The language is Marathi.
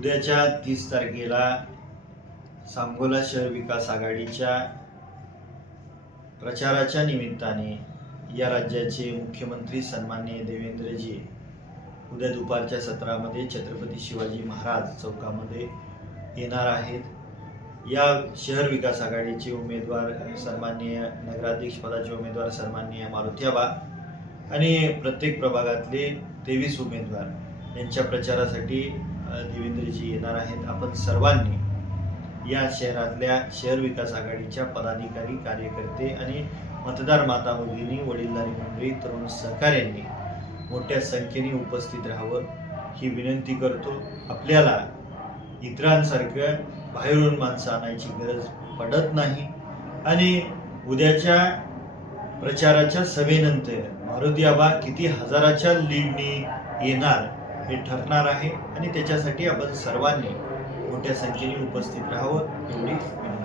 उद्याच्या तीस तारखेला सांगोला शहर विकास आघाडीच्या प्रचाराच्या निमित्ताने या राज्याचे मुख्यमंत्री सन्मान्य देवेंद्रजी उद्या दुपारच्या सत्रामध्ये छत्रपती शिवाजी महाराज चौकामध्ये येणार आहेत या शहर विकास आघाडीचे उमेदवार सन्मान्य नगराध्यक्ष पदाचे उमेदवार सन्मान्य मारुती आणि प्रत्येक प्रभागातले तेवीस उमेदवार यांच्या प्रचारासाठी देवेंद्रजी येणार आहेत आपण सर्वांनी या शहरातल्या शहर विकास आघाडीच्या पदाधिकारी कार्यकर्ते आणि मतदार माता भगिनी वडीलधारी मंडळी तरुण सहकाऱ्यांनी मोठ्या संख्येने उपस्थित राहावं ही विनंती करतो आपल्याला इतरांसारख्या बाहेरून माणसं आणायची गरज पडत नाही आणि उद्याच्या प्रचाराच्या सभेनंतर मारुती किती हजाराच्या लीडनी येणार हे ठरणार आहे आणि त्याच्यासाठी आपण सर्वांनी मोठ्या संख्येने उपस्थित राहावं एवढी